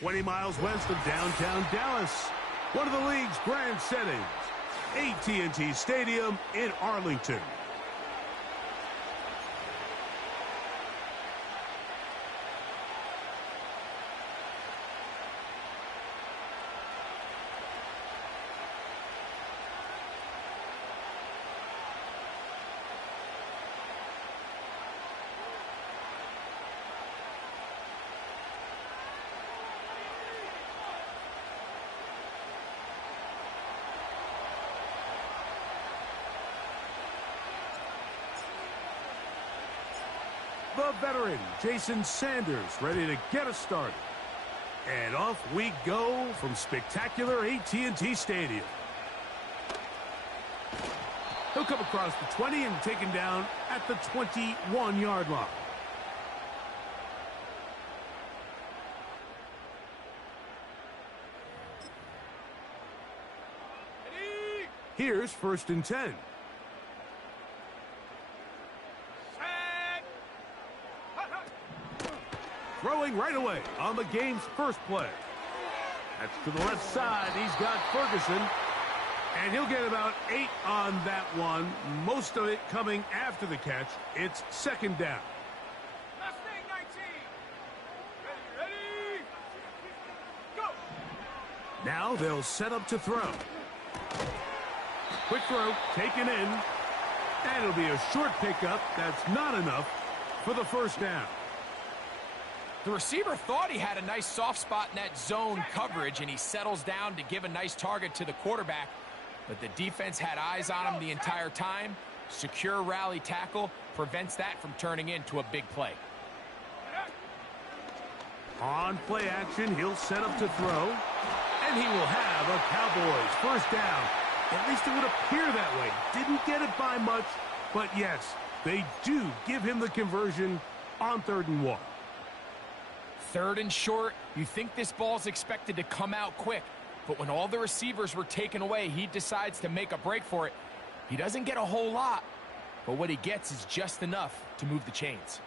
20 miles west of downtown Dallas, one of the league's grand settings, AT&T Stadium in Arlington. The veteran, Jason Sanders, ready to get us started. And off we go from spectacular AT&T Stadium. He'll come across the 20 and taken down at the 21-yard line. Here's 1st and 10. Throwing right away on the game's first play. That's to the left side. He's got Ferguson. And he'll get about 8 on that one. Most of it coming after the catch. It's 2nd down. Mustang 19. Ready. Go. Now they'll set up to throw. Quick throw, taken in. And it'll be a short pickup. That's not enough for the 1st down. The receiver thought he had a nice soft spot in that zone coverage, and he settles down to give a nice target to the quarterback. But the defense had eyes on him the entire time. Secure rally tackle prevents that from turning into a big play. On play action, he'll set up to throw. And he will have a Cowboys 1st down. At least it would appear that way. Didn't get it by much, but yes, they do give him the conversion on 3rd and 1. 3rd and short, you think this ball's expected to come out quick, but when all the receivers were taken away, he decides to make a break for it. He doesn't get a whole lot, but what he gets is just enough to move the chains.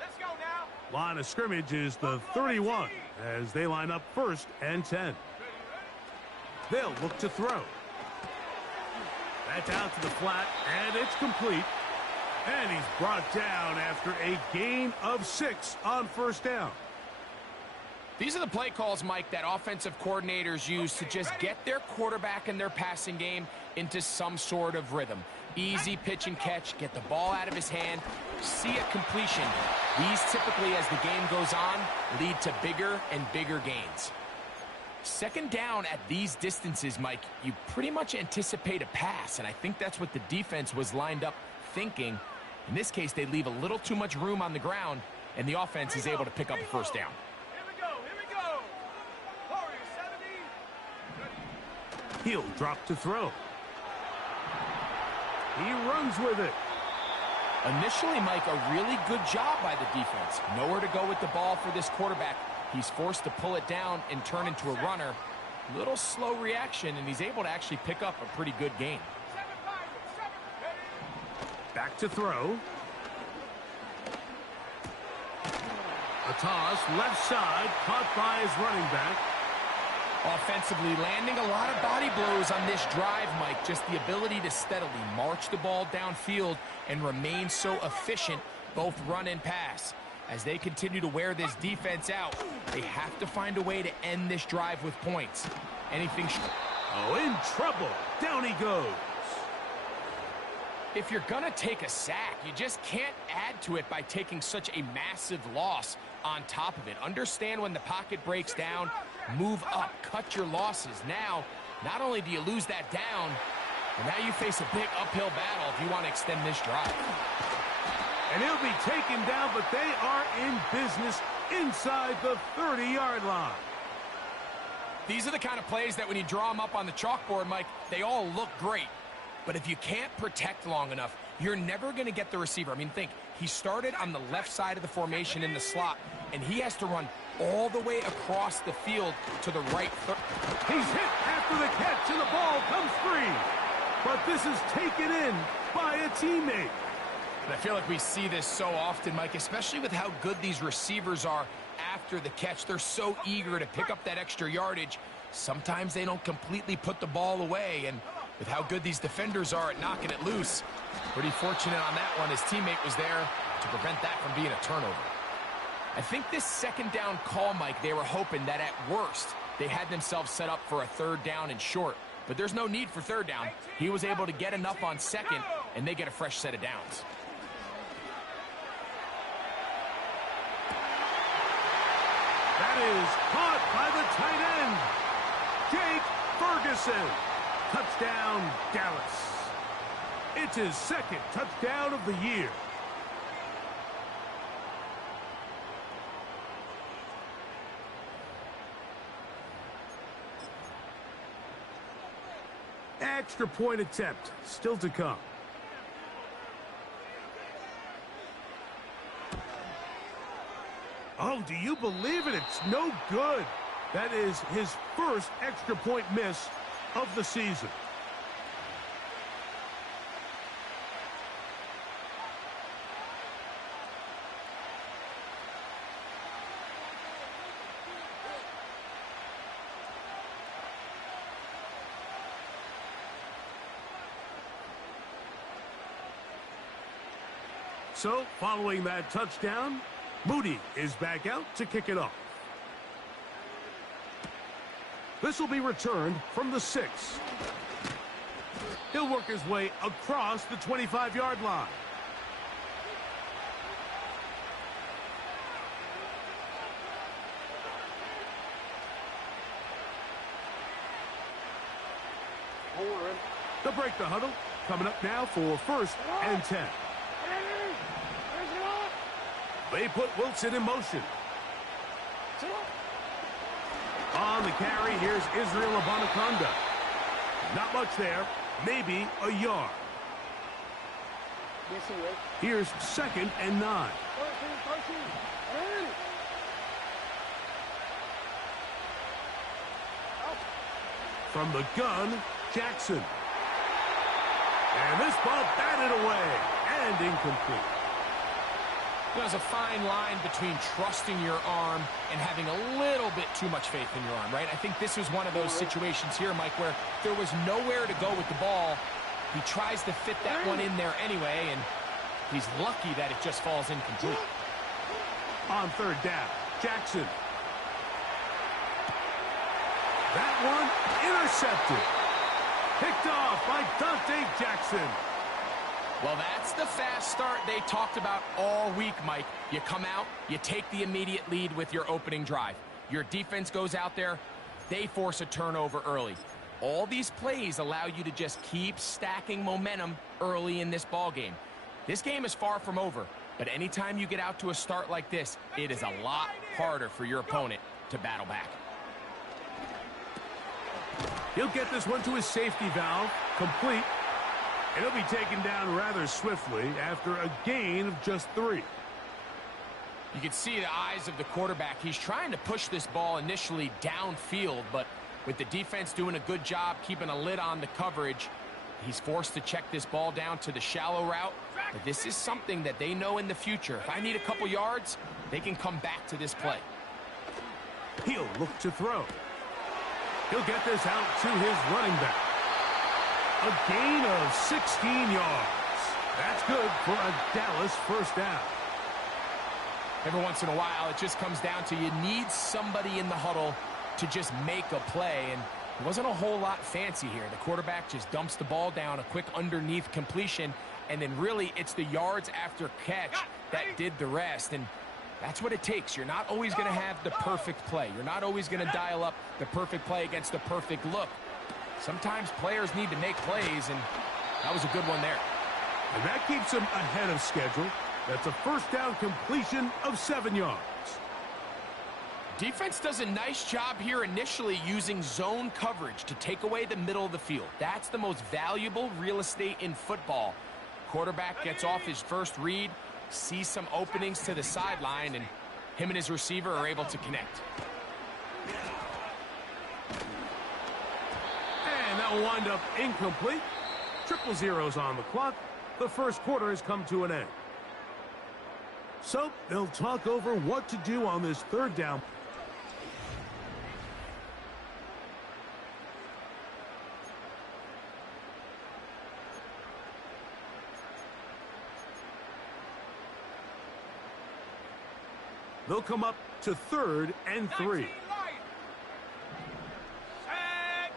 Let's go now. Line of scrimmage is the 31 as they line up 1st and 10. They'll look to throw. That's out to the flat, and it's complete. And he's brought down after a gain of 6 on 1st down. These are the play calls, Mike, that offensive coordinators use to just get their quarterback and their passing game into some sort of rhythm. Easy pitch and catch, get the ball out of his hand, see a completion. These typically, as the game goes on, lead to bigger and bigger gains. 2nd down at these distances, Mike, you pretty much anticipate a pass, and I think that's what the defense was lined up thinking. In this case, they leave a little too much room on the ground, and the offense is able to pick up a 1st down. Here we go. Warrior 70. He'll drop to throw. He runs with it. Initially, Mike, a really good job by the defense. Nowhere to go with the ball for this quarterback. He's forced to pull it down and turn into a runner. Little slow reaction, and he's able to actually pick up a pretty good gain. Back to throw. A toss, left side, caught by his running back. Offensively, landing a lot of body blows on this drive, Mike. Just the ability to steadily march the ball downfield and remain so efficient, both run and pass. As they continue to wear this defense out, they have to find a way to end this drive with points. Anything... Oh, in trouble. Down he goes. If you're going to take a sack, you just can't add to it by taking such a massive loss on top of it. Understand when the pocket breaks down, move up, cut your losses. Now, not only do you lose that down, but now you face a big uphill battle if you want to extend this drive. And he'll be taken down, but they are in business inside the 30-yard line. These are the kind of plays that when you draw them up on the chalkboard, Mike, they all look great. But if you can't protect long enough, you're never going to get the receiver. I mean, think, he started on the left side of the formation in the slot, and he has to run all the way across the field to the right. He's hit after the catch, and the ball comes free. But this is taken in by a teammate. And I feel like we see this so often, Mike, especially with how good these receivers are after the catch. They're so eager to pick up that extra yardage. Sometimes they don't completely put the ball away, and with how good these defenders are at knocking it loose, pretty fortunate on that one. His teammate was there to prevent that from being a turnover. I think this second down call, Mike, they were hoping that at worst they had themselves set up for a third down and short. But there's no need for third down. He was able to get enough on second, and they get a fresh set of downs. That is caught by the tight end, Jake Ferguson. Touchdown, Dallas. It's his second touchdown of the year. Extra point attempt still to come. Oh, do you believe it? It's no good. That is his first extra point miss of the season. So, following that touchdown, Moody is back out to kick it off. This will be returned from the 6. He'll work his way across the 25-yard line. They'll break the huddle. Coming up now for 1st and 10. They put Wilson in motion. On the carry, here's Israel Abanaconda. Not much there, maybe a yard. Here's 2nd and 9. From the gun, Jackson. And this ball batted away and incomplete. There's a fine line between trusting your arm and having a little bit too much faith in your arm, right? I think this was one of those situations here, Mike, where there was nowhere to go with the ball. He tries to fit that one in there anyway, and he's lucky that it just falls incomplete. On 3rd down, Jackson. That one intercepted. Picked off by Dante Jackson. Well, that's the fast start they talked about all week, Mike. You come out, you take the immediate lead with your opening drive. Your defense goes out there, they force a turnover early. All these plays allow you to just keep stacking momentum early in this ball game. This game is far from over, but anytime you get out to a start like this, it is a lot harder for your opponent to battle back. He'll get this one to his safety valve, complete. And he'll be taken down rather swiftly after a gain of just 3. You can see the eyes of the quarterback. He's trying to push this ball initially downfield, but with the defense doing a good job keeping a lid on the coverage, he's forced to check this ball down to the shallow route. But this is something that they know in the future. If I need a couple yards, they can come back to this play. He'll look to throw. He'll get this out to his running back. A gain of 16 yards. That's good for a Dallas 1st down. Every once in a while, it just comes down to you need somebody in the huddle to just make a play, and it wasn't a whole lot fancy here. The quarterback just dumps the ball down, a quick underneath completion, and then really it's the yards after catch that did the rest, and that's what it takes. You're not always going to have the perfect play. You're not always going to dial up the perfect play against the perfect look. Sometimes players need to make plays, and that was a good one there. And that keeps him ahead of schedule. That's a 1st down completion of 7 yards. Defense does a nice job here initially using zone coverage to take away the middle of the field. That's the most valuable real estate in football. Quarterback gets off his first read, sees some openings to the sideline, and him and his receiver are able to connect. And that will wind up incomplete. 000 on the clock. The first quarter has come to an end. So they'll talk over what to do on this third down. They'll come up to 3rd and 3. 19 light. Set.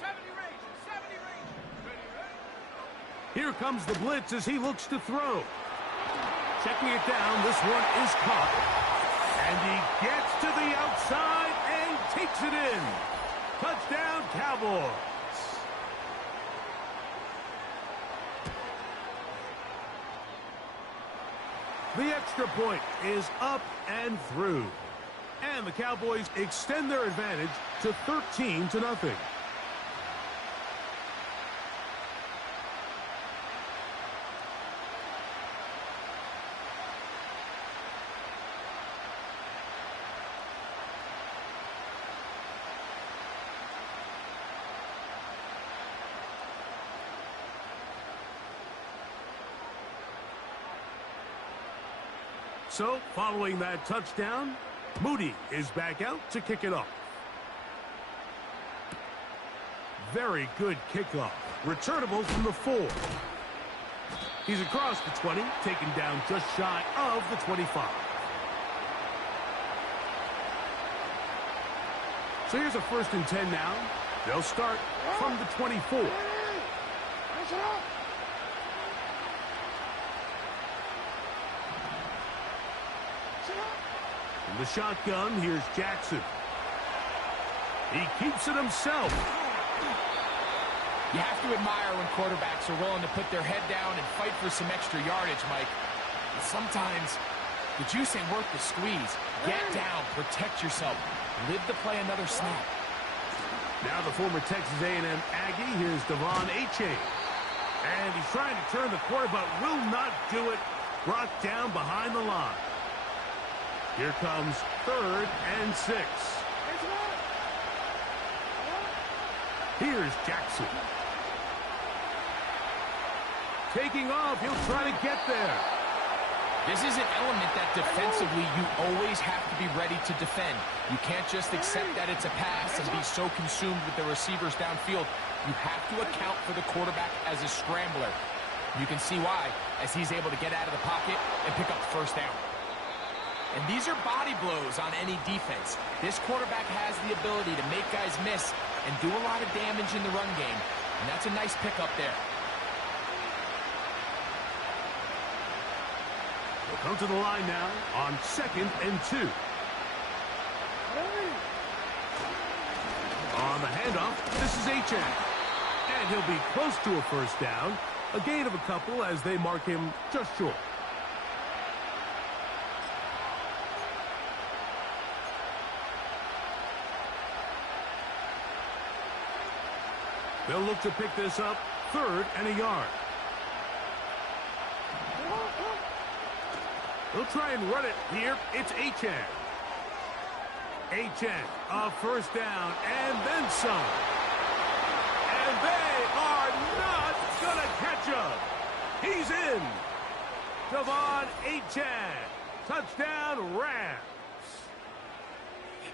70 range. 70 range. Ready, ready. Here comes the blitz as he looks to throw. Checking it down, this one is caught. And he gets to the outside and takes it in. Touchdown, Cowboys. The extra point is up and through. And the Cowboys extend their advantage to 13-0. So, following that touchdown, Moody is back out to kick it off. Very good kickoff. Returnable from the 4. He's across the 20, taken down just shy of the 25. So here's a 1st and 10 now. They'll start from the 24. From the shotgun, here's Jackson. He keeps it himself. You have to admire when quarterbacks are willing to put their head down and fight for some extra yardage, Mike. But sometimes the juice ain't worth the squeeze. Get down, protect yourself, live to play another snap. Now the former Texas A&M Aggie, here's Devon Achane. And he's trying to turn the corner, but will not do it. Brought down behind the line. Here comes 3rd and 6. Here's Jackson. Taking off, he'll try to get there. This is an element that defensively you always have to be ready to defend. You can't just accept that it's a pass and be so consumed with the receivers downfield. You have to account for the quarterback as a scrambler. You can see why, as he's able to get out of the pocket and pick up the 1st down. And these are body blows on any defense. This quarterback has the ability to make guys miss and do a lot of damage in the run game. And that's a nice pickup there. We'll come to the line now on 2nd and 2. On the handoff, this is Achane. And he'll be close to a 1st down. A gain of a couple as they mark him just short. They'll look to pick this up 3rd and a yard. They'll try and run it here. It's Achane. Achane, a 1st down, and then some. And they are not going to catch him. He's in. Devon Achane. Touchdown, Rams.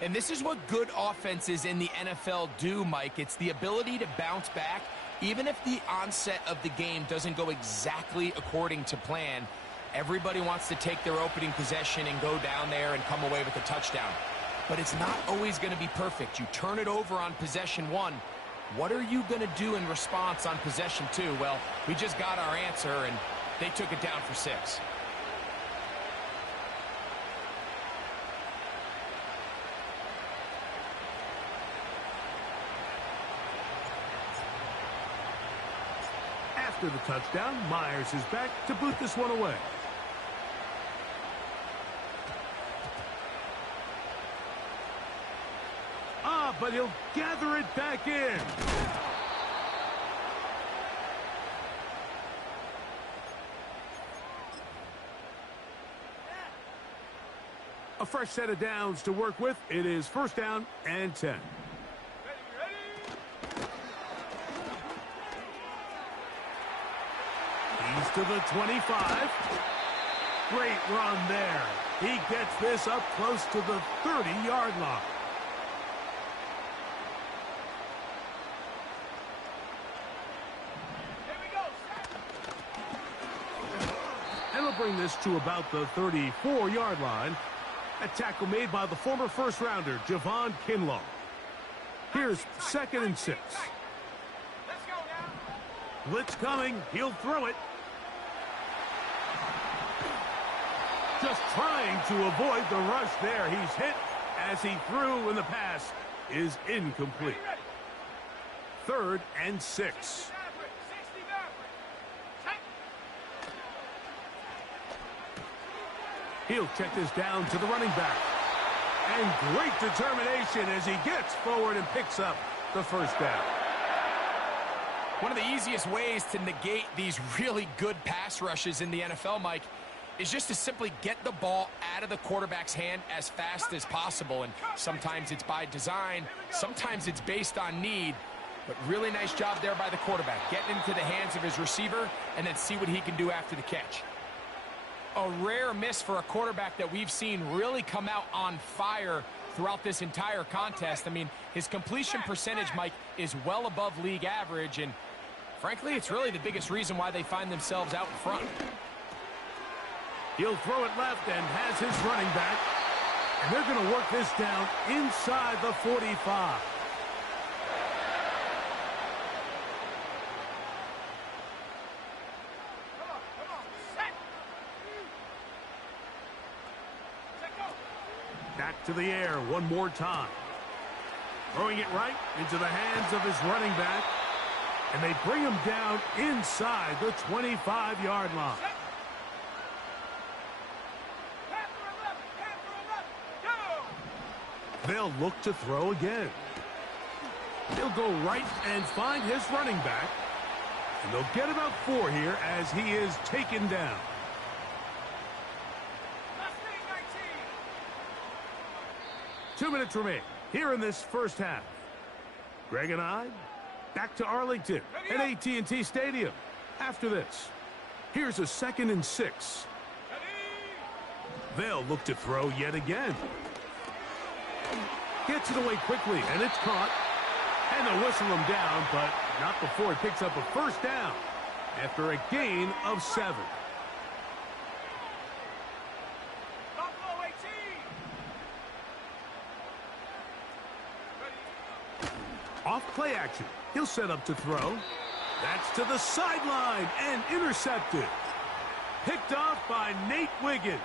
And this is what good offenses in the NFL do, Mike. It's the ability to bounce back, even if the onset of the game doesn't go exactly according to plan. Everybody wants to take their opening possession and go down there and come away with a touchdown. But it's not always going to be perfect. You turn it over on possession 1. What are you going to do in response on possession 2? Well, we just got our answer, and they took it down for 6. After the touchdown, Myers is back to boot this one away. But he'll gather it back in. A fresh set of downs to work with. It is 1st down and 10. He's to the 25. Great run there. He gets this up close to the 30-yard line. And we'll bring this to about the 34-yard line. A tackle made by the former first-rounder, Javon Kinlaw. Here's 2nd and 6. Let's go now. Blitz coming. He'll throw it. Just trying to avoid the rush there. He's hit as he threw, and the pass is incomplete. 3rd and 6. He'll check this down to the running back. And great determination as he gets forward and picks up the first down. One of the easiest ways to negate these really good pass rushes in the NFL, Mike, is just to simply get the ball out of the quarterback's hand as fast as possible. And sometimes it's by design, sometimes it's based on need. But really nice job there by the quarterback, getting into the hands of his receiver and then see what he can do after the catch. A rare miss for a quarterback that we've seen really come out on fire throughout this entire contest. I mean, his completion percentage, Mike, is well above league average, and frankly, it's really the biggest reason why they find themselves out in front. He'll throw it left and has his running back, and they're going to work this down inside the 45. Back to the air one more time. Throwing it right into the hands of his running back. And they bring him down inside the 25-yard line. They'll look to throw again. He'll go right and find his running back. And they'll get about 4 here as he is taken down. 2 minutes remain here in this first half. Greg and I back to Arlington at AT&T Stadium. After this, here's a 2nd and 6. They'll look to throw yet again. Gets it away quickly, and it's caught. And they'll whistle him down, but not before he picks up a first down after a gain of 7. Off play action. He'll set up to throw. That's to the sideline and intercepted. Picked off by Nate Wiggins.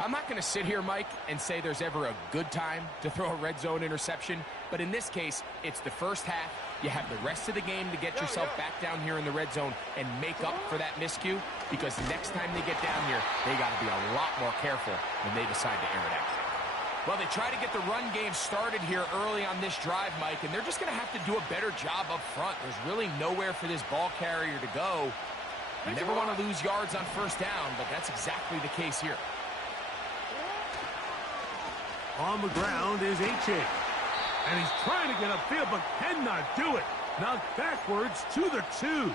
I'm not going to sit here, Mike, and say there's ever a good time to throw a red zone interception, but in this case, it's the first half. You have the rest of the game to get yourself back down here in the red zone and make up for that miscue, because next time they get down here, they got to be a lot more careful when they decide to air it out. Well, they try to get the run game started here early on this drive, Mike, and they're just going to have to do a better job up front. There's really nowhere for this ball carrier to go. You never want to lose yards on first down, but that's exactly the case here. On the ground is H.A. And he's trying to get upfield, but cannot do it. Knocked backwards to the 2.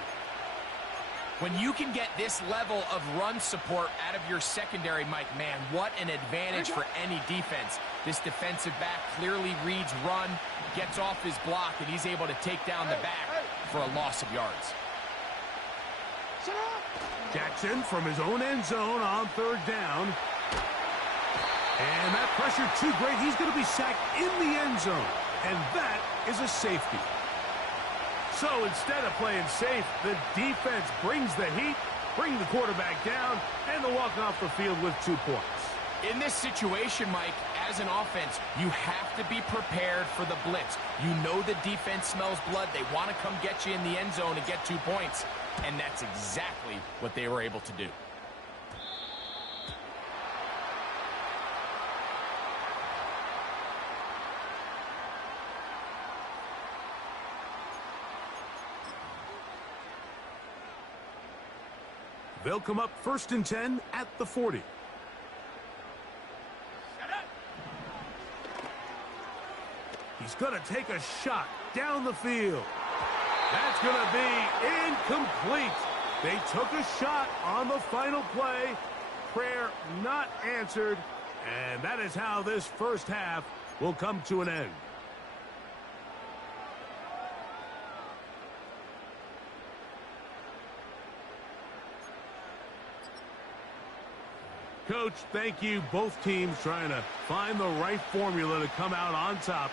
When you can get this level of run support out of your secondary, Mike, man, what an advantage for any defense. This defensive back clearly reads run, gets off his block, and he's able to take down the back for a loss of yards. Jackson from his own end zone on 3rd down. And that pressure too great. He's going to be sacked in the end zone. And that is a safety. So instead of playing safe, the defense brings the heat, bring the quarterback down, and they'll walk off the field with 2 points. In this situation, Mike, as an offense, you have to be prepared for the blitz. You know the defense smells blood. They want to come get you in the end zone and get 2 points. And that's exactly what they were able to do. They'll come up 1st and 10 at the 40. He's going to take a shot down the field. That's going to be incomplete. They took a shot on the final play. Prayer not answered. And that is how this first half will come to an end. Coach, thank you. Both teams trying to find the right formula to come out on top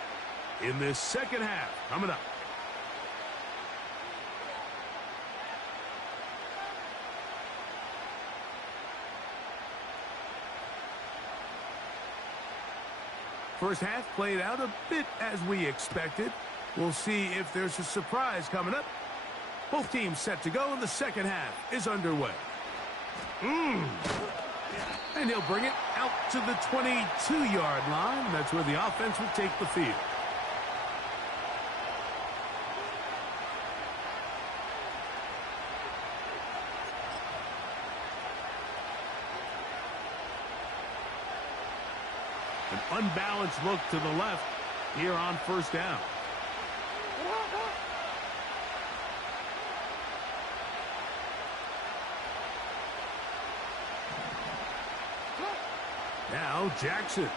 in this second half. Coming up. First half played out a bit as we expected. We'll see if there's a surprise coming up. Both teams set to go, and the second half is underway. And he'll bring it out to the 22-yard line. That's where the offense will take the field. An unbalanced look to the left here on first down. Now Jackson.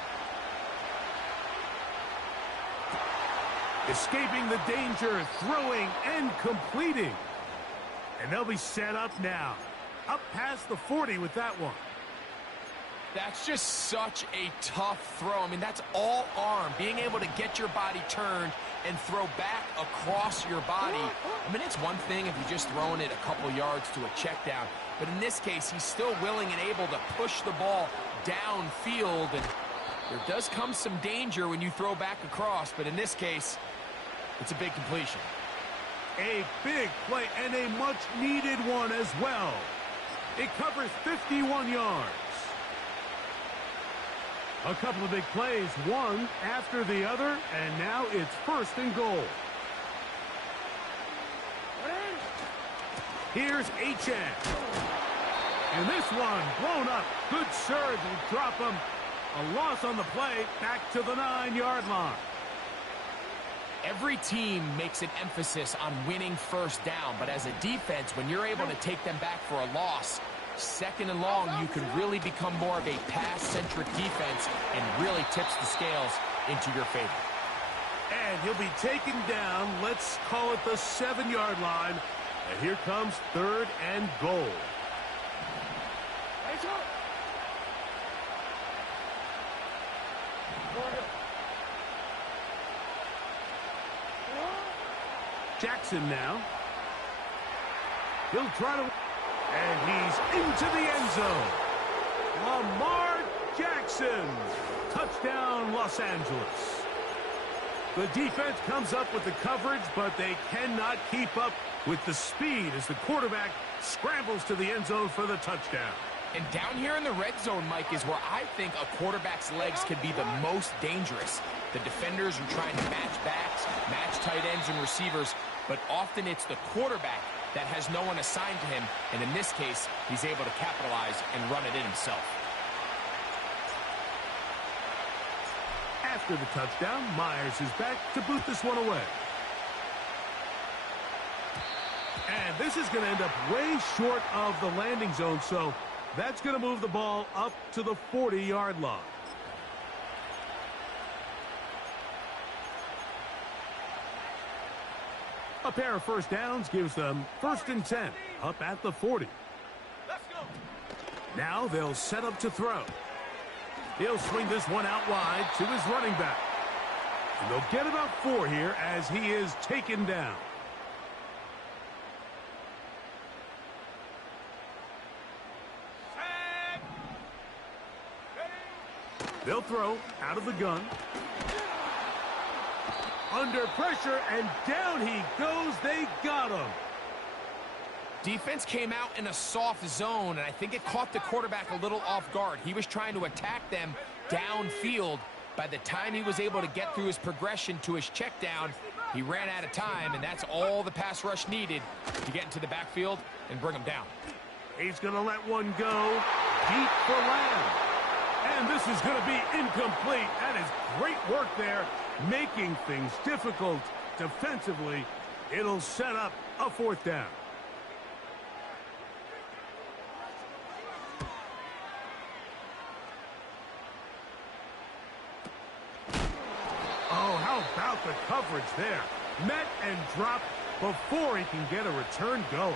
Escaping the danger, throwing and completing. And they'll be set up now. Up past the 40 with that one. That's just such a tough throw. I mean, that's all arm. Being able to get your body turned and throw back across your body. I mean, it's one thing if you're just throwing it a couple yards to a check down. But in this case, he's still willing and able to push the ball downfield. And there does come some danger when you throw back across. But in this case, it's a big completion. A big play and a much-needed one as well. It covers 51 yards. A couple of big plays, one after the other, and now it's first and goal. Here's H.N. And this one blown up. Good surge will drop him. A loss on the play, back to the 9-yard line. Every team makes an emphasis on winning first down, but as a defense, when you're able to take them back for a loss, second and long, you can really become more of a pass-centric defense and really tips the scales into your favor. And he'll be taken down, let's call it the 7-yard line. And here comes third and goal. Jackson now. He'll try to... And he's into the end zone. Lamar Jackson. Touchdown, Los Angeles. The defense comes up with the coverage, but they cannot keep up with the speed as the quarterback scrambles to the end zone for the touchdown. And down here in the red zone, Mike, is where I think a quarterback's legs can be the most dangerous. The defenders are trying to match backs, match tight ends and receivers, but often it's the quarterback that has no one assigned to him, and in this case, he's able to capitalize and run it in himself. After the touchdown, Myers is back to boot this one away. And this is going to end up way short of the landing zone, so that's going to move the ball up to the 40-yard line. A pair of first downs gives them 1st and 10, up at the 40. Let's go. Now they'll set up to throw. He'll swing this one out wide to his running back. And they'll get about 4 here as he is taken down. Set. Ready. They'll throw out of the gun. Under pressure, and down he goes. They got him. Defense came out in a soft zone, and I think it caught the quarterback a little off guard. He was trying to attack them downfield. By the time he was able to get through his progression to his check down, he ran out of time, and that's all the pass rush needed to get into the backfield and bring him down. He's going to let one go deep for Lamb. And this is going to be incomplete. That is great work there, making things difficult defensively. It'll set up a 4th down. How about the coverage there? Met and dropped before he can get a return going.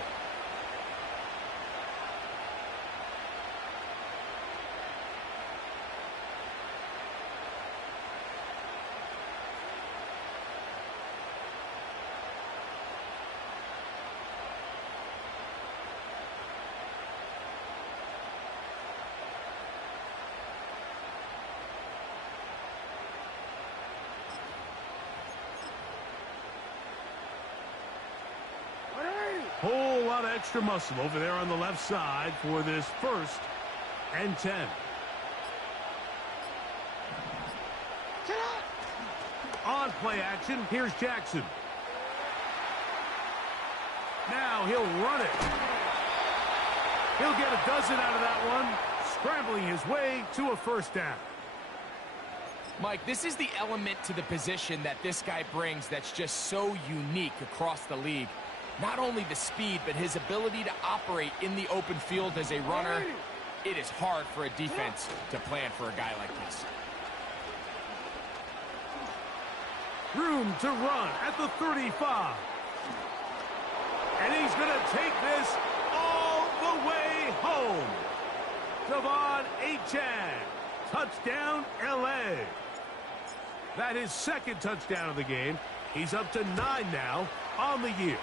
Whole lot of extra muscle over there on the left side for this 1st and 10. On play action, here's Jackson. Now he'll run it. He'll get a dozen out of that one, scrambling his way to a 1st down. Mike, this is the element to the position that this guy brings that's just so unique across the league. Not only the speed, but his ability to operate in the open field as a runner. It is hard for a defense to plan for a guy like this. Room to run at the 35. And he's going to take this all the way home. Devon Achane. Touchdown, L.A. That is 2nd touchdown of the game. He's up to 9 now on the year.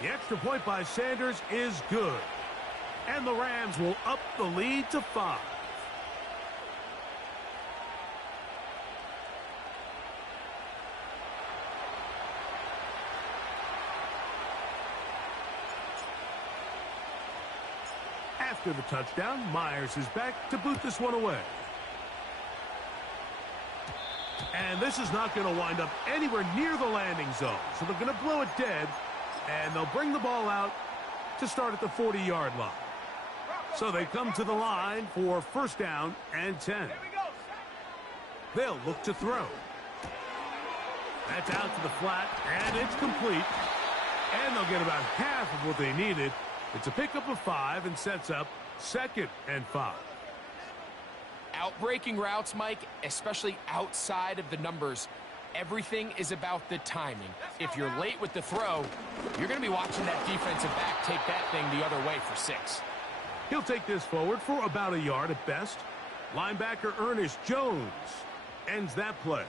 The extra point by Sanders is good. And the Rams will up the lead to 5. After the touchdown, Myers is back to boot this one away. And this is not going to wind up anywhere near the landing zone. So they're going to blow it dead. And they'll bring the ball out to start at the 40-yard line. So they come to the line for 1st down and 10. They'll look to throw. That's out to the flat, and it's complete. And they'll get about half of what they needed. It's a pickup of 5 and sets up 2nd and 5. Outbreaking routes, Mike, especially outside of the numbers, everything is about the timing. If you're late with the throw, you're going to be watching that defensive back take that thing the other way for 6. He'll take this forward for about a yard at best. Linebacker Ernest Jones ends that play.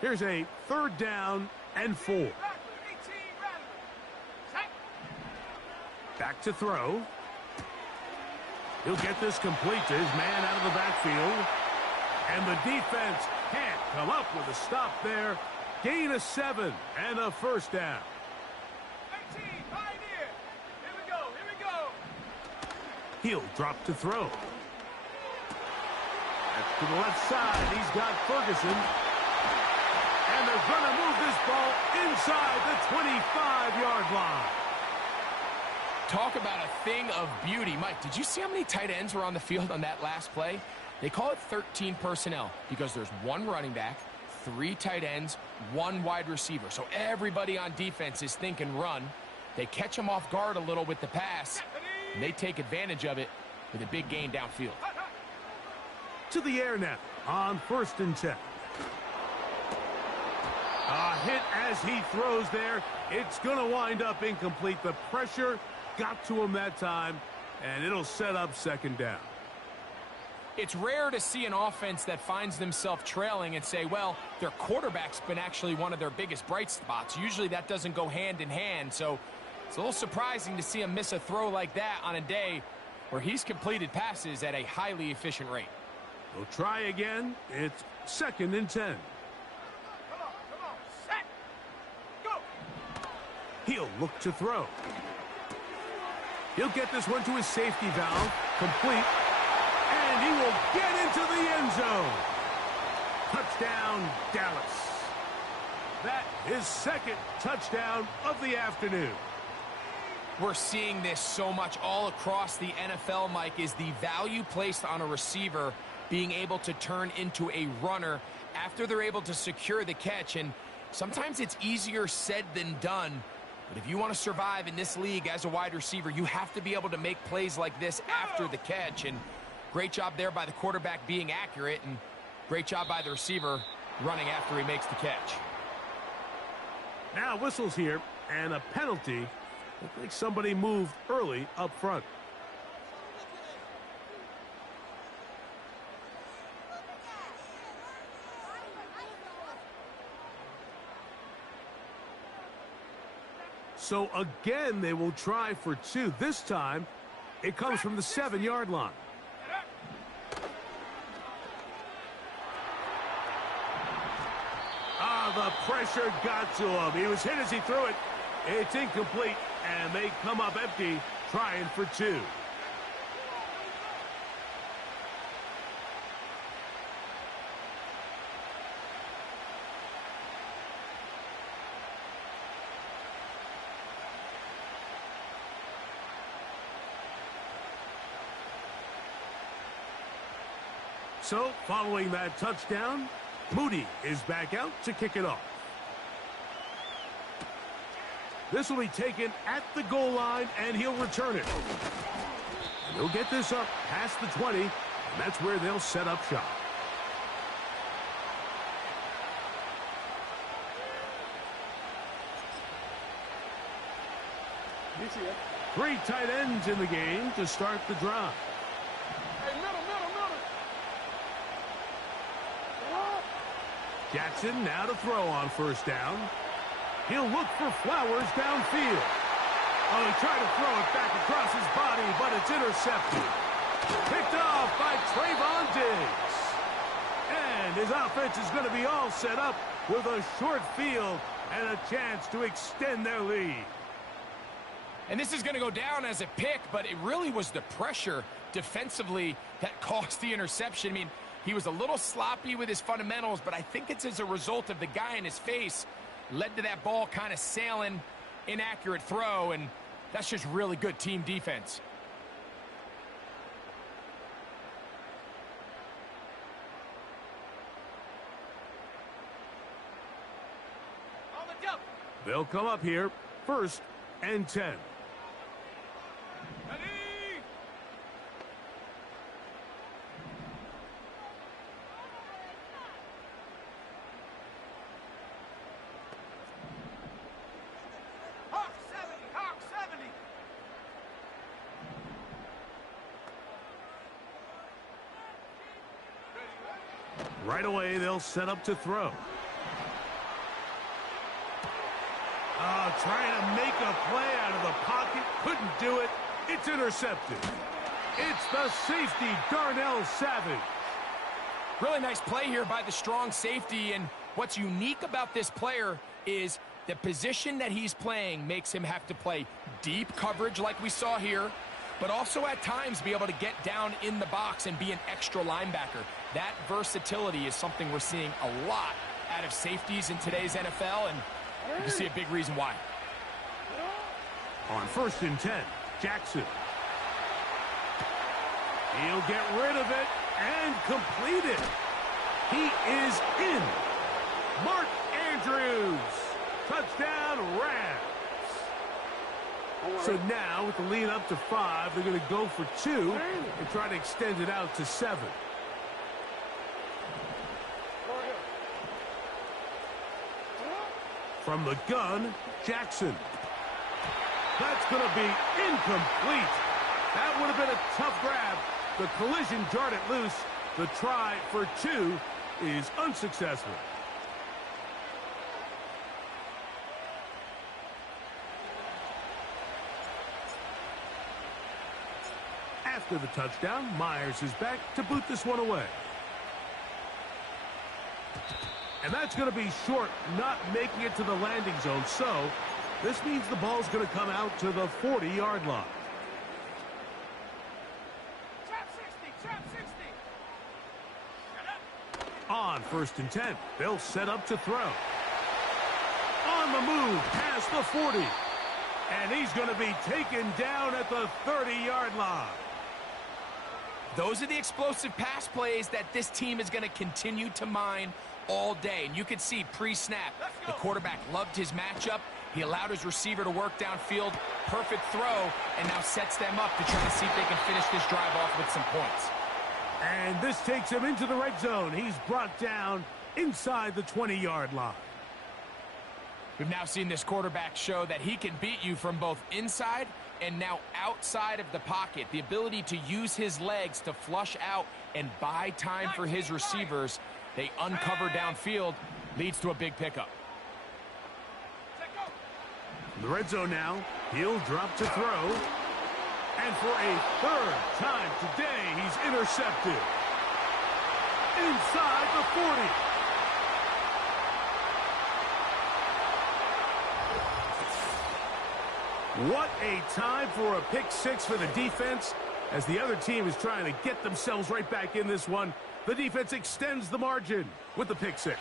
Here's a 3rd down and 4. Back to throw. He'll get this complete to his man out of the backfield. And the defense can't come up with a stop there. Gain of 7 and a 1st down. 18, Pioneer. Here we go, here we go. He'll drop to throw. That's to the left side. He's got Ferguson. And they're going to move this ball inside the 25-yard line. Talk about a thing of beauty. Mike, did you see how many tight ends were on the field on that last play? They call it 13 personnel because there's 1 running back, 3 tight ends, 1 wide receiver. So everybody on defense is thinking run. They catch them off guard a little with the pass, and they take advantage of it with a big gain downfield. To the air now on 1st and 10. A hit as he throws there. It's going to wind up incomplete. The pressure got to him that time, and it'll set up 2nd down. It's rare to see an offense that finds themselves trailing and say, well, their quarterback's been actually one of their biggest bright spots. Usually that doesn't go hand in hand, so it's a little surprising to see him miss a throw like that on a day where he's completed passes at a highly efficient rate. They'll try again. It's 2nd and 10. Come on, set, go. He'll look to throw. He'll get this one to his safety valve, complete, and he will get into the end zone. Touchdown, Dallas. That is 2nd touchdown of the afternoon. We're seeing this so much all across the NFL, Mike, is the value placed on a receiver being able to turn into a runner after they're able to secure the catch. And sometimes it's easier said than done. But if you want to survive in this league as a wide receiver, you have to be able to make plays like this after the catch. And great job there by the quarterback being accurate. And Great job by the receiver running after he makes the catch. Now whistles here, and a penalty. Looks like somebody moved early up front. So again, they will try for 2. This time, it comes from the 7-yard line. The pressure got to him. He was hit as he threw it. It's incomplete, and they come up empty, trying for 2. So, following that touchdown, Moody is back out to kick it off. This will be taken at the goal line, and he'll return it. And he'll get this up past the 20, and that's where they'll set up shop. Three tight ends in the game to start the drive. Jackson now to throw on first down. He'll look for Flowers downfield. Oh, he tried to throw it back across his body, but it's intercepted. Picked off by Trayvon Diggs. And his offense is going to be all set up with a short field and a chance to extend their lead. And this is going to go down as a pick, but it really was the pressure defensively that caused the interception. I mean, he was a little sloppy with his fundamentals, but I think it's as a result of the guy in his face led to that ball kind of sailing, inaccurate throw, and that's just really good team defense. On the jump. They'll come up here, 1st and 10. Ready? Hawk 70, Hawk 70. Right away, they'll set up to throw. Trying to make a play out of the pocket. Couldn't do it. It's intercepted. It's the safety, Darnell Savage. Really nice play here by the strong safety, and what's unique about this player is the position that he's playing makes him have to play deep coverage like we saw here, but also at times be able to get down in the box and be an extra linebacker. That versatility is something we're seeing a lot out of safeties in today's NFL, and you can see a big reason why. On 1st and 10, Jackson. He'll get rid of it and complete it. He is in. Mark Andrews. Touchdown, Rams. So now, with the lead up to 5, they're going to go for 2 and try to extend it out to 7. From the gun, Jackson. That's going to be incomplete. That would have been a tough grab. The collision jarred it loose. The try for 2 is unsuccessful. After the touchdown, Myers is back to boot this one away. And that's going to be short, not making it to the landing zone. So this means the ball's going to come out to the 40-yard line. Trap 60, trap 60. Shut up. On 1st and 10, they'll set up to throw. On the move, past the 40. And he's going to be taken down at the 30-yard line. Those are the explosive pass plays that this team is going to continue to mine all day. And you can see pre-snap, the quarterback loved his matchup. He allowed his receiver to work downfield. Perfect throw, and now sets them up to try to see if they can finish this drive off with some points. And this takes him into the red zone. He's brought down inside the 20-yard line. We've now seen this quarterback show that he can beat you from both inside and now outside of the pocket. The ability to use his legs to flush out and buy time for his receivers. They uncover downfield, leads to a big pickup. In the red zone now, he'll drop to throw. And for a third time today, he's intercepted. Inside the 40. What a time for a pick six for the defense. As the other team is trying to get themselves right back in this one, the defense extends the margin with the pick six.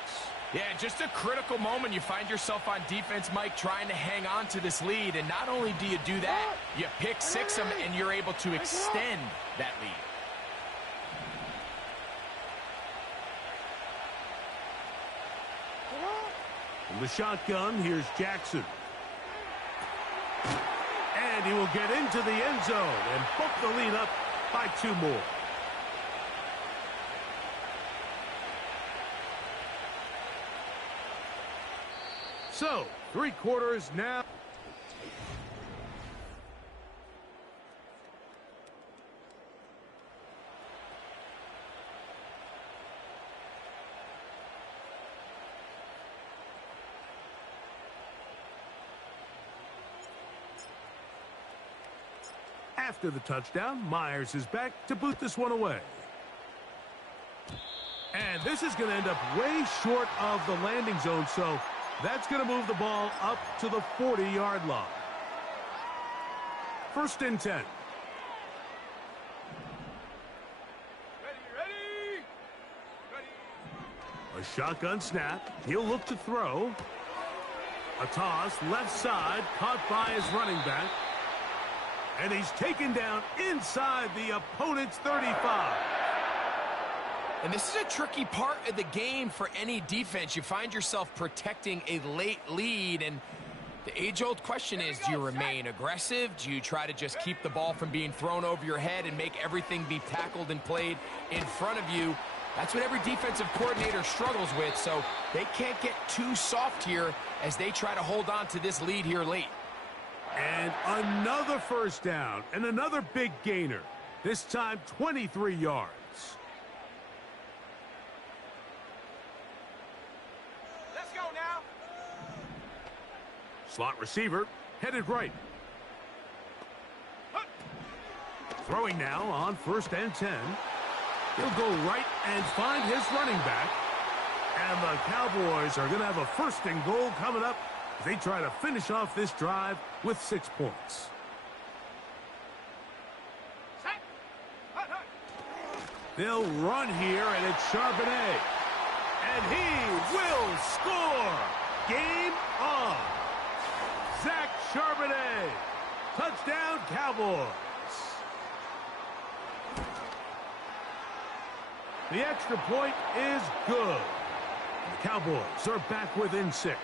Yeah, just a critical moment. You find yourself on defense, Mike, trying to hang on to this lead. And not only do you do that, you pick six them, and you're able to extend that lead. From the shotgun, here's Jackson. And he will get into the end zone and book the lead up by 2 more. So, 3 quarters now. After the touchdown, Myers is back to boot this one away. And this is going to end up way short of the landing zone, so that's going to move the ball up to the 40-yard line. 1st and 10. Ready. A shotgun snap. He'll look to throw. A toss, left side, caught by his running back. And he's taken down inside the opponent's 35. And this is a tricky part of the game for any defense. You find yourself protecting a late lead, and the age-old question is, do you remain aggressive? Do you try to just keep the ball from being thrown over your head and make everything be tackled and played in front of you? That's what every defensive coordinator struggles with, so they can't get too soft here as they try to hold on to this lead here late. And another first down, and another big gainer. This time 23 yards. Let's go now. Slot receiver, headed right. Throwing now on 1st and 10. He'll go right and find his running back. And the Cowboys are going to have a 1st and goal coming up. They try to finish off this drive with 6 points. They'll run here, and it's Charbonnet. And he will score. Game on. Zach Charbonnet. Touchdown, Cowboys. The extra point is good. The Cowboys are back within 6.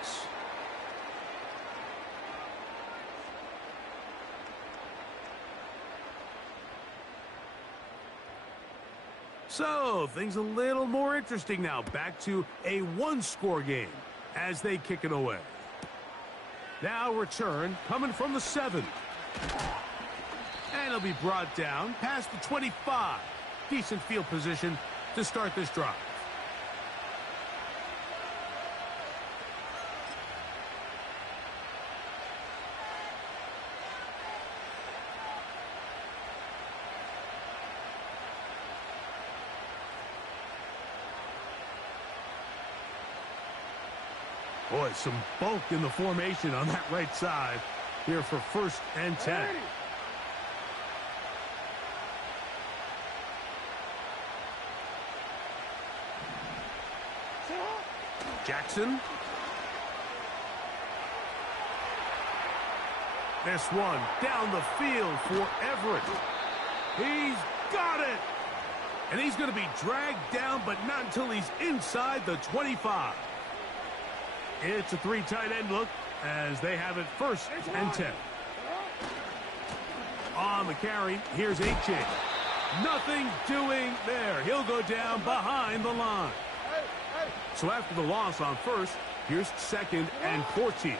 So, things a little more interesting now. Back to a 1-score game as they kick it away. Now return coming from the 7. And it'll be brought down past the 25. Decent field position to start this drive. Boy, some bulk in the formation on that right side here for 1st and 10. Jackson. This one down the field for Everett. He's got it. And he's going to be dragged down, but not until he's inside the 25. It's a 3 tight end look as they have it 1st and 10. On the carry, here's H.A. Nothing doing there. He'll go down behind the line. So after the loss on first, here's second and 14.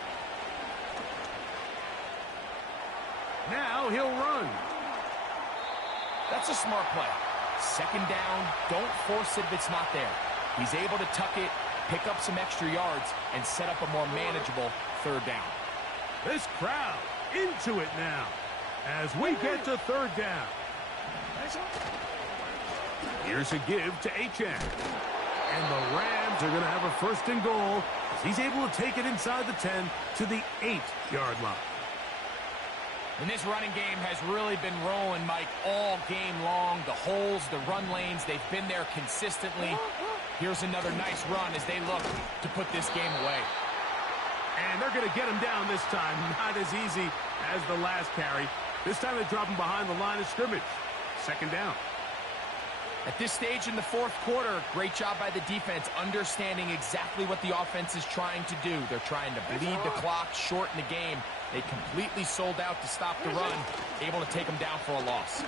Now he'll run. That's a smart play. Second down, don't force it if it's not there. He's able to tuck it, pick up some extra yards, and set up a more manageable third down. This crowd into it now as we get to third down. Here's a give to Achan. And the Rams are going to have a first and goal as he's able to take it inside the 10 to the 8-yard line. And this running game has really been rolling, Mike, all game long. The holes, the run lanes, they've been there consistently. Here's another nice run as they look to put this game away. And they're going to get him down this time. Not as easy as the last carry. This time they drop him behind the line of scrimmage. Second down. At this stage in the fourth quarter, great job by the defense understanding exactly what the offense is trying to do. They're trying to bleed the clock, shorten the game. They completely sold out to stop the run, able to take them down for a loss.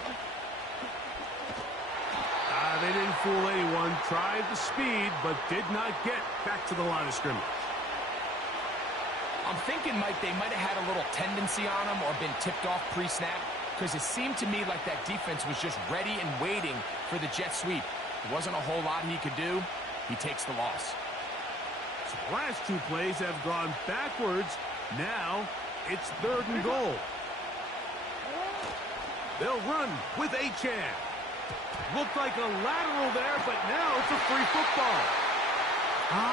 They didn't fool anyone. Tried the speed, but did not get back to the line of scrimmage. I'm thinking, Mike, they might have had a little tendency on them or been tipped off pre-snap, because it seemed to me like that defense was just ready and waiting for the jet sweep. There wasn't a whole lot he could do. He takes the loss. So the last two plays have gone backwards. Now it's third and goal. They'll run with Achan. Looked like a lateral there, but now it's a free football.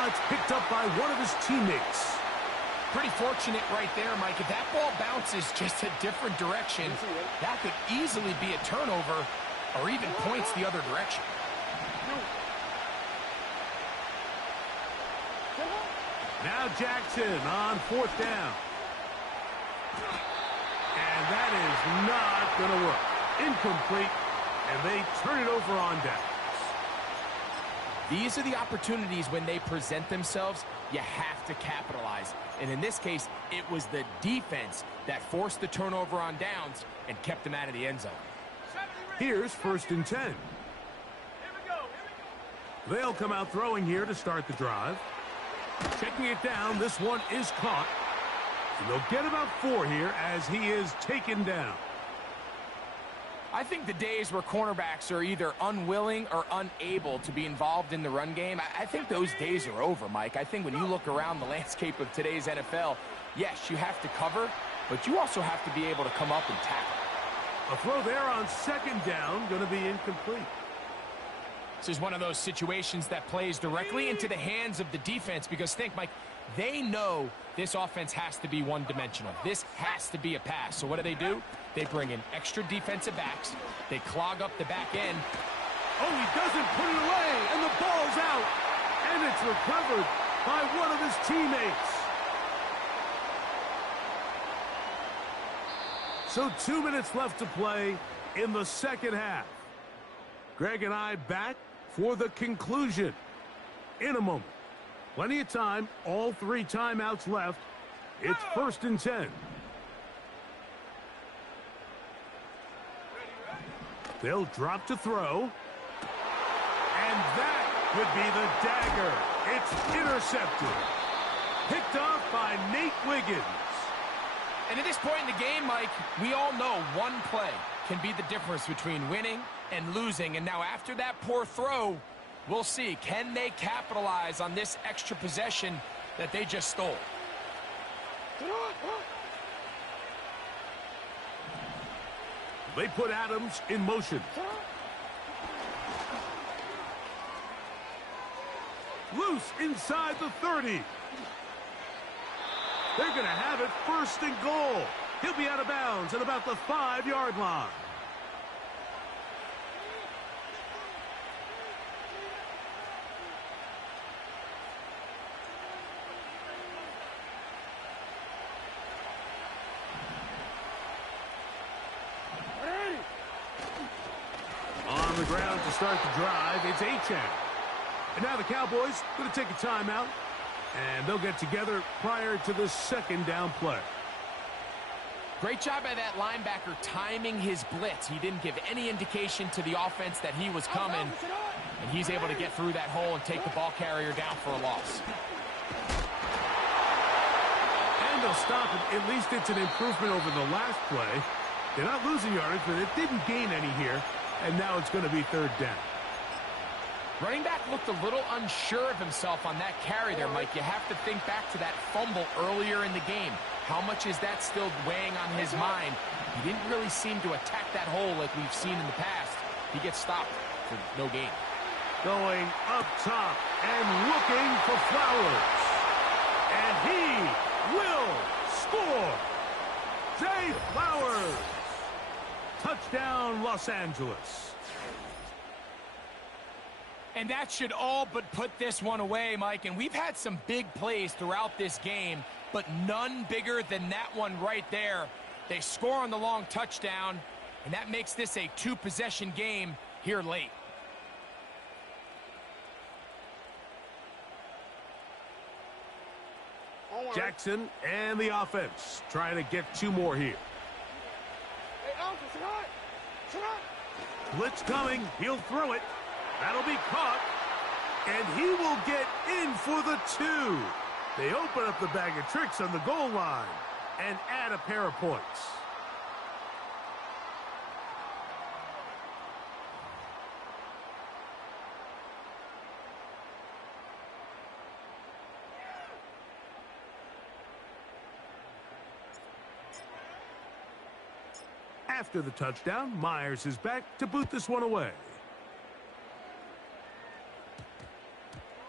It's picked up by one of his teammates. Pretty fortunate right there, Mike. If that ball bounces just a different direction, that could easily be a turnover or even points the other direction. Now Jackson on fourth down. And that is not going to work. Incomplete, and they turn it over on downs. These are the opportunities when they present themselves, you have to capitalize. And in this case, it was the defense that forced the turnover on downs and kept them out of the end zone. Here's first and 10. They'll come out throwing here to start the drive. Checking it down, this one is caught. And they'll get about 4 here as he is taken down. I think the days where cornerbacks are either unwilling or unable to be involved in the run game, I think those days are over, Mike. I think when you look around the landscape of today's NFL, yes, you have to cover, but you also have to be able to come up and tackle. A throw there on second down, going to be incomplete. This is one of those situations that plays directly into the hands of the defense because think, Mike, they know this offense has to be one-dimensional. This has to be a pass. So what do? They bring in extra defensive backs. They clog up the back end. Oh, he doesn't put it away, and the ball's out. And it's recovered by one of his teammates. So 2 minutes left to play in the second half. Greg and I back for the conclusion in a moment. Plenty of time, all 3 timeouts left. It's first and 10. They'll drop to throw. And that would be the dagger. It's intercepted. Picked off by Nate Wiggins. And at this point in the game, Mike, we all know one play can be the difference between winning and losing. And now after that poor throw, we'll see, can they capitalize on this extra possession that they just stole? They put Adams in motion. Loose inside the 30. They're going to have it first and goal. He'll be out of bounds at about the 5-yard line. On the ground to start the drive, it's Achan. And now the Cowboys going to take a timeout, and they'll get together prior to the second down play. Great job by that linebacker timing his blitz. He didn't give any indication to the offense that he was coming, and he's able to get through that hole and take the ball carrier down for a loss. And they'll stop it. At least it's an improvement over the last play. They're not losing yardage, but it didn't gain any here, and now it's going to be third down. Running back looked a little unsure of himself on that carry there, Mike. You have to think back to that fumble earlier in the game. How much is that still weighing on his mind? He didn't really seem to attack that hole like we've seen in the past. He gets stopped for no gain. Going up top and looking for Flowers. And he will score. Zay Flowers. Touchdown, Los Angeles. And that should all but put this one away, Mike. And we've had some big plays throughout this game, but none bigger than that one right there. They score on the long touchdown, and that makes this a two-possession game here late. Jackson and the offense trying to get two more here. Blitz coming. He'll throw it. That'll be caught. And he will get in for the two. They open up the bag of tricks on the goal line and add a pair of points. After the touchdown, Myers is back to boot this one away.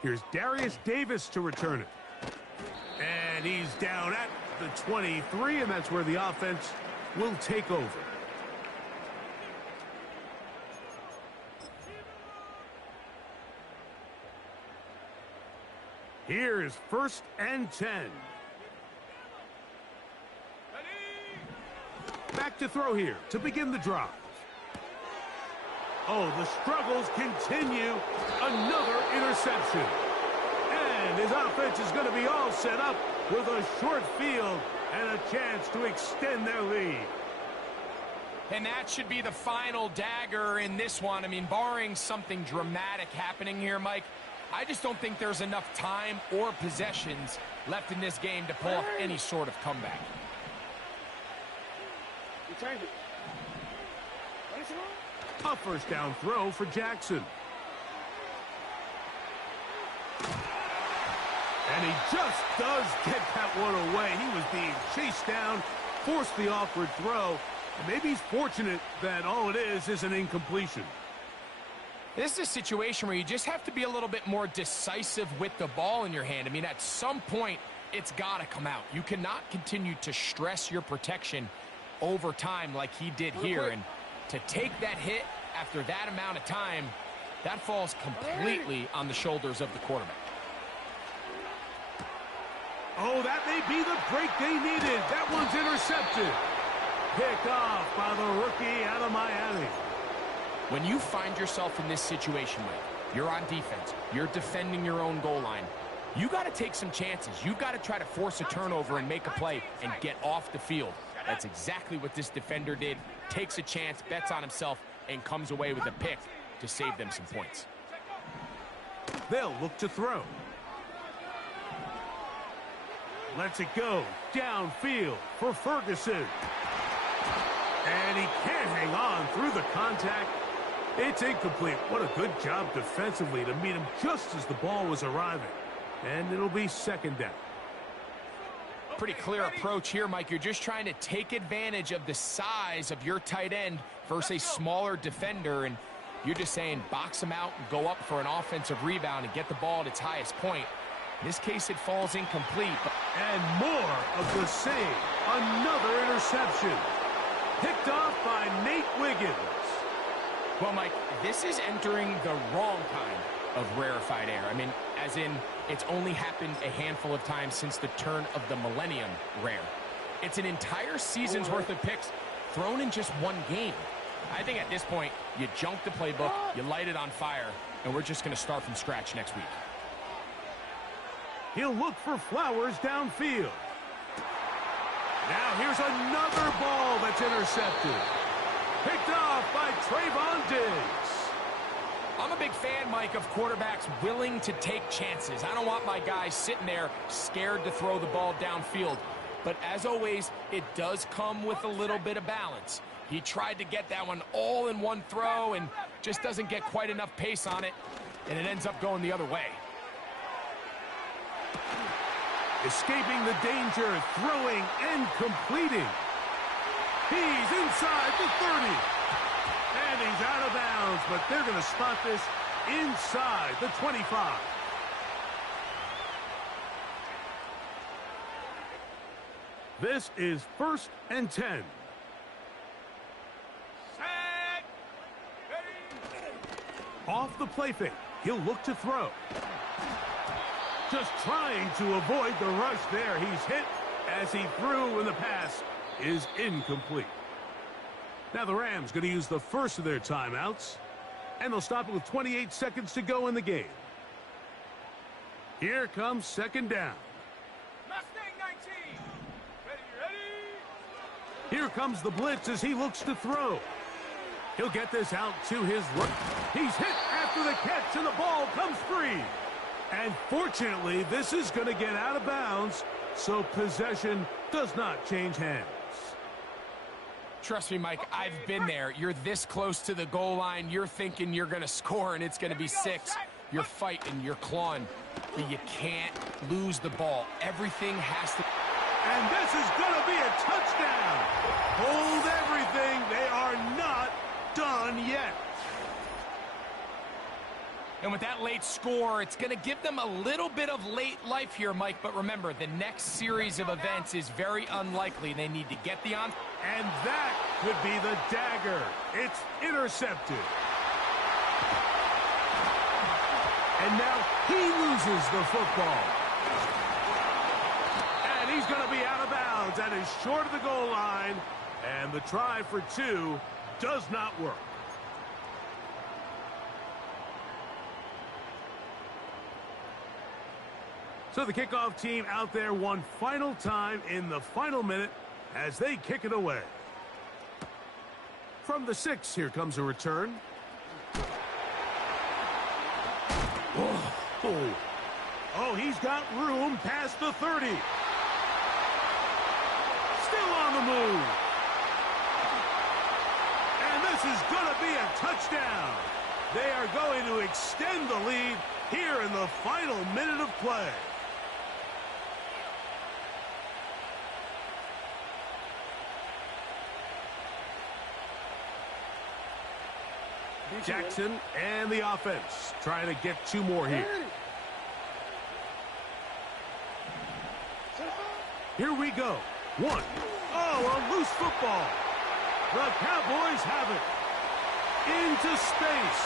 Here's Darius Davis to return it. And he's down at the 23, and that's where the offense will take over. Here is 1st and 10. Back to throw here to begin the drive. Oh, the struggles continue. Another interception. And his offense is going to be all set up with a short field and a chance to extend their lead. And that should be the final dagger in this one. I mean, barring something dramatic happening here, Mike, I just don't think there's enough time or possessions left in this game to pull off any sort of comeback. A first down throw for Jackson. And he just does get that one away. He was being chased down, forced the awkward throw. And maybe he's fortunate that all it is an incompletion. This is a situation where you just have to be a little bit more decisive with the ball in your hand. I mean, at some point, it's got to come out. You cannot continue to stress your protection over time like he did here. And to take that hit after that amount of time, that falls completely on the shoulders of the quarterback. Oh, that may be the break they needed. That one's intercepted. Picked off by the rookie out of Miami. When you find yourself in this situation, Mike, you're on defense, you're defending your own goal line, you got to take some chances. You've got to try to force a turnover and make a play and get off the field. That's exactly what this defender did. Takes a chance, bets on himself, and comes away with a pick to save them some points. They'll look to throw. Lets it go downfield for Ferguson. And he can't hang on through the contact. It's incomplete. What a good job defensively to meet him just as the ball was arriving. And it'll be second down. Pretty clear approach here, Mike. You're just trying to take advantage of the size of your tight end versus a smaller defender, and you're just saying box him out and go up for an offensive rebound and get the ball at its highest point. In this case, it falls incomplete. And more of the same. Another interception. Picked off by Nate Wiggins. Well, Mike, this is entering the wrong kind of rarefied air. I mean, as in, it's only happened a handful of times since the turn of the millennium rare. It's an entire season's worth of picks thrown in just one game. I think at this point, you junk the playbook, you light it on fire, and we're just going to start from scratch next week. He'll look for Flowers downfield. Now here's another ball that's intercepted. Picked off by Trayvon Diggs. I'm a big fan, Mike, of quarterbacks willing to take chances. I don't want my guys sitting there scared to throw the ball downfield. But as always, it does come with a little bit of balance. He tried to get that one all in one throw and just doesn't get quite enough pace on it, and it ends up going the other way. Escaping the danger, throwing and completing. He's inside the 30. And he's out of bounds, but they're going to spot this inside the 25. This is 1st and 10. Set. Ready. Off the play fake, he'll look to throw. Just trying to avoid the rush there. He's hit as he threw, and the pass is incomplete. Now the Rams going to use the first of their timeouts, and they'll stop it with 28 seconds to go in the game. Here comes 2nd down. Mustang 19. Ready. Here comes the blitz as he looks to throw. He'll get this out to his right. He's hit after the catch, and the ball comes free. And fortunately, this is going to get out of bounds, so possession does not change hands. Trust me, Mike, I've been there. You're this close to the goal line. You're thinking you're going to score, and it's going to be 6. You're fighting, you're clawing, but you can't lose the ball. Everything has to... And this is going to be a touchdown. Hold everything. They are not done yet. And with that late score, it's going to give them a little bit of late life here, Mike. But remember, the next series of events is very unlikely. They need to get the on. And that could be the dagger. It's intercepted. And now he loses the football. And he's going to be out of bounds and is short of the goal line. And the try for 2 does not work. So the kickoff team out there one final time in the final minute as they kick it away. From the 6, here comes a return. Oh, he's got room past the 30. Still on the move. And this is going to be a touchdown. They are going to extend the lead here in the final minute of play. Jackson and the offense trying to get 2 more here. Here we go. 1. Oh, a loose football. The Cowboys have it. Into space.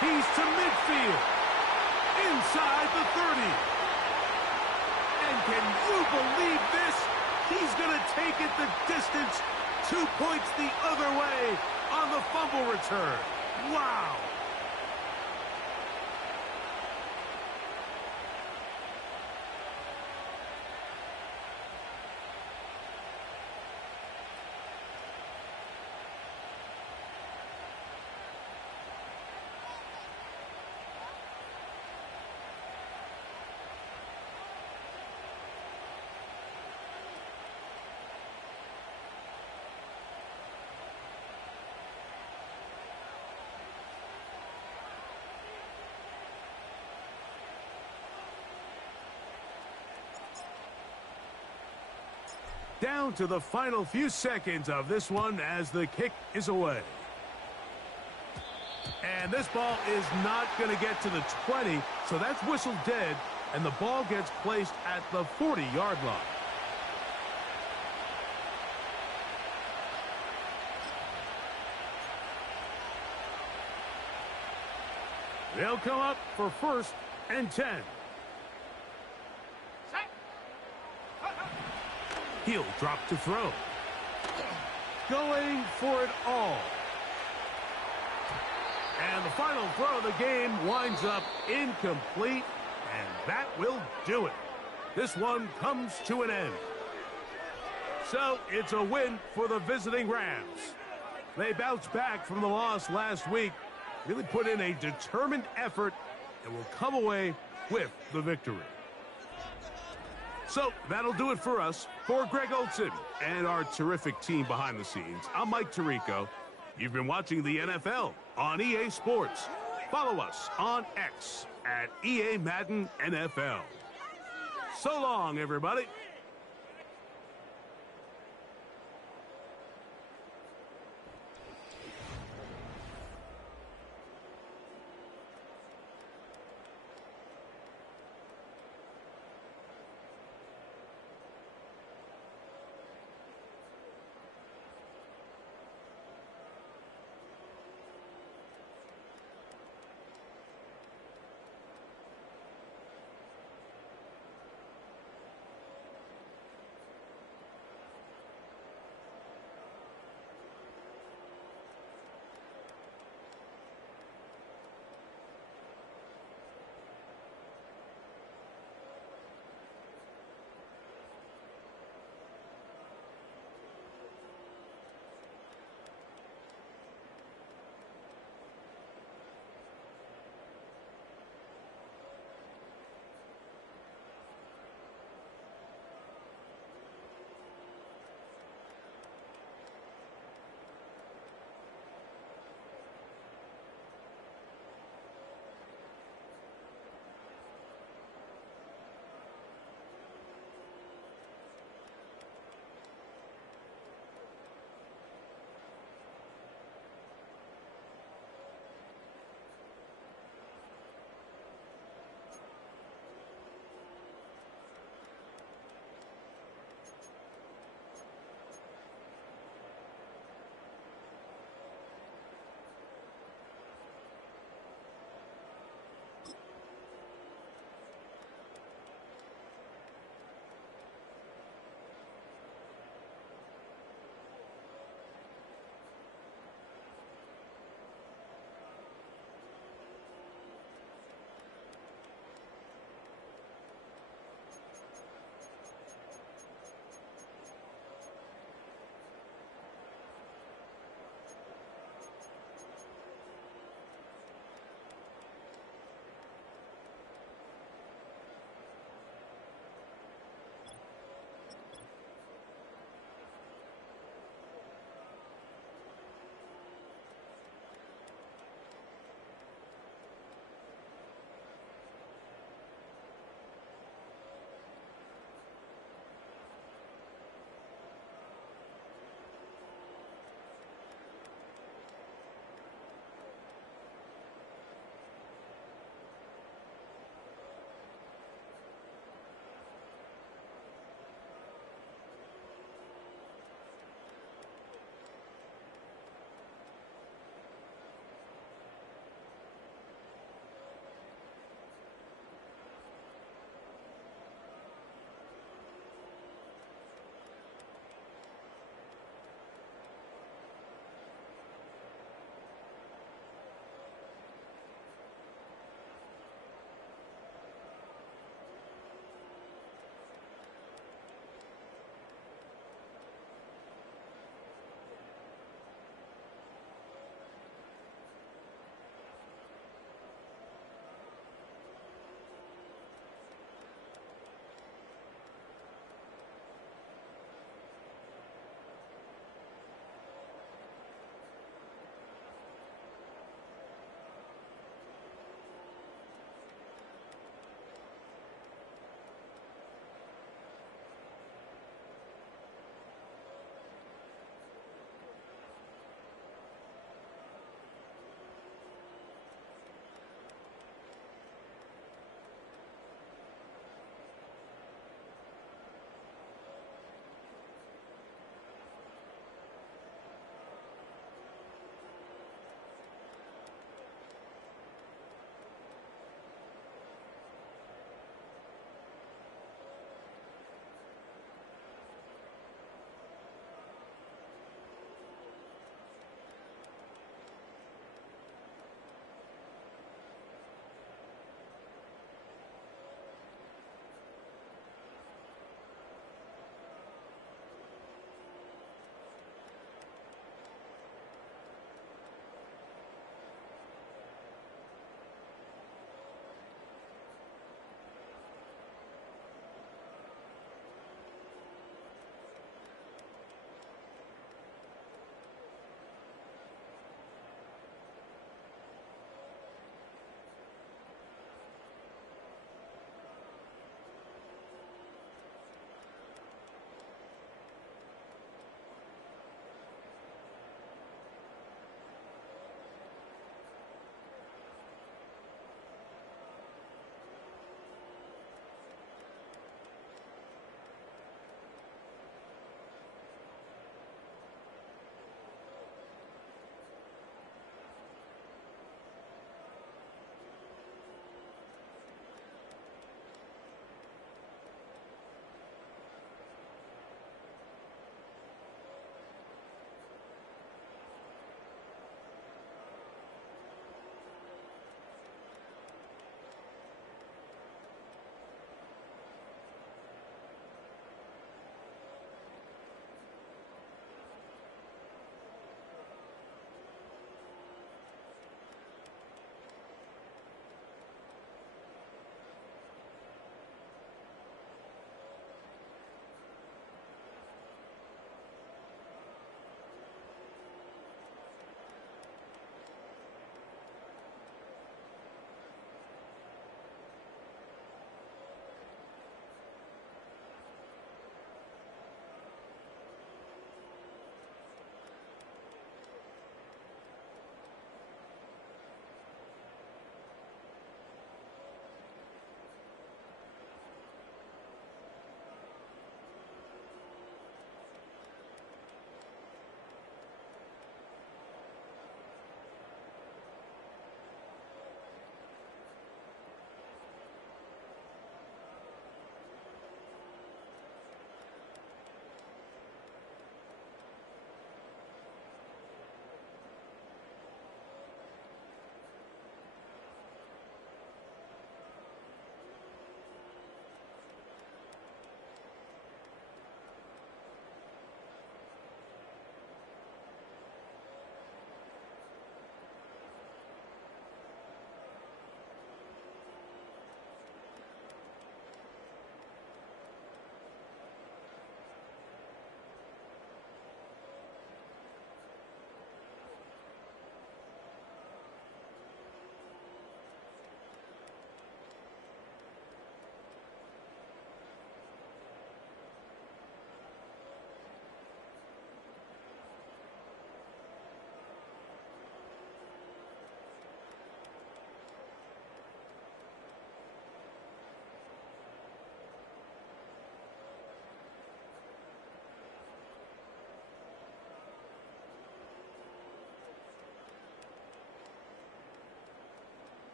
He's to midfield. Inside the 30. And can you believe this? He's going to take it the distance. 2 points the other way on the fumble return. Wow. Down to the final few seconds of this one as the kick is away. And this ball is not going to get to the 20, so that's whistled dead, and the ball gets placed at the 40-yard line. They'll come up for 1st and 10. He'll drop to throw. Going for it all. And the final throw of the game winds up incomplete, and that will do it. This one comes to an end. So it's a win for the visiting Rams. They bounced back from the loss last week, really put in a determined effort, and will come away with the victory. So that'll do it for us. For Greg Olson and our terrific team behind the scenes, I'm Mike Tirico. You've been watching the NFL on EA Sports. Follow us on X at EA Madden NFL. So long, everybody.